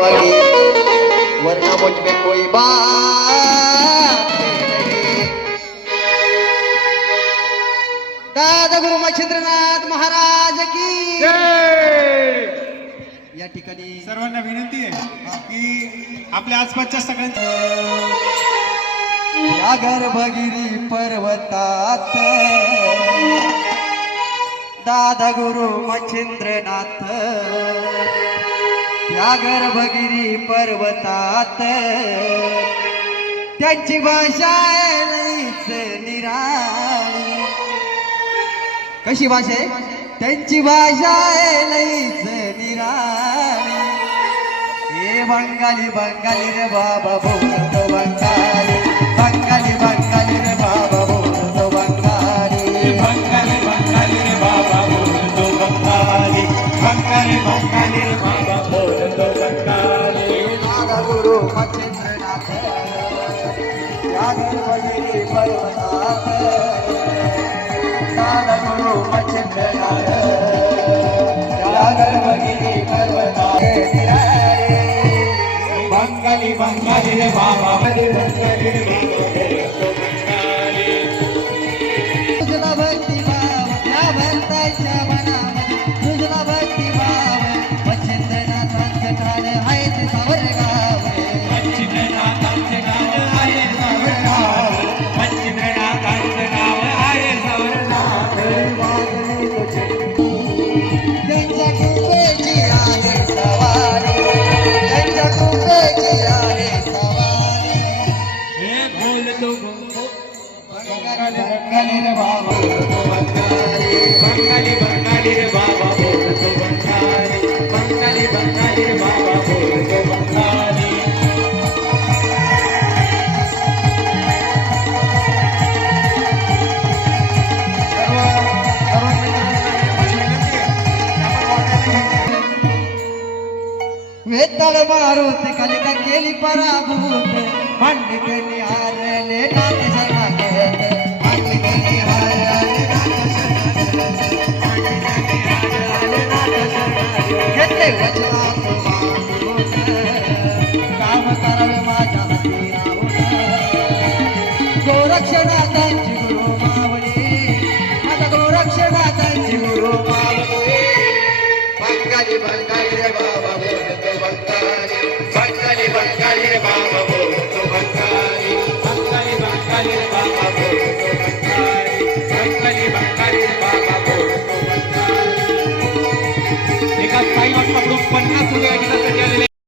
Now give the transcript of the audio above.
Verna मुझ में कोई बात नहीं। दादा गुरु मच्छिंद्रनाथ महाराज की या ठिकाणी सर्वांना विनंती आहे की आपल्या आसपासच्या सगळ्यांच्या या गर्भगिरी पर्वतात दादा गुरु मच्छिंद्रनाथ या गर्भगिरी पर्वतात त्यांची भाषा लईच निराळी. कशी भाषा आहे त्यांची? भाषा लईच निराळी. हे बंगाली बंगाली रे बाबा बोलतो बंगाली, बंगाली बंगाली रे बाबा बोलतो बंगाली, बंगाली बंगाली रे बाबा बोलतो बंगाली, बंगाली बंगाली रे बाबा बोलतो बंगाली. दादा गुरु मच्छिंद्रनाथ या गर्भगिरी पर्वतात दादा गुरु मच्छिंद्रनाथ या गर्भगिरी पर्वतात बंगाली बंगाली रे बाबा बंगाली रे तुझला भक्ती भाव या भक्ताच्या मनामध्ये, तुझला भक्ती भाव मच्छिंद्रनाथांचं ठाण आहे ते सावरगाव, मच्छिंद्रनाथांचे गाव आहे सावरगाव, मच्छिंद्रनाथांचे गाव आहे सावरगाव. त्यांच्या कृपेची आहे सवारी, त्यांच्या कृपेची आहे सवारी. हे बोलतो बंगाली रे बाबा बंगाली बंगाली रे बाबा बोलतो बंगाली, बंगाली बंगाली रे बाबा बोलतो बंगाली. वेताळ मारुत कालिका केली पराभूत, मांडली हारले नाथ शरणागत, मांडली हारले नाथ शरणागत, घेतले वचनात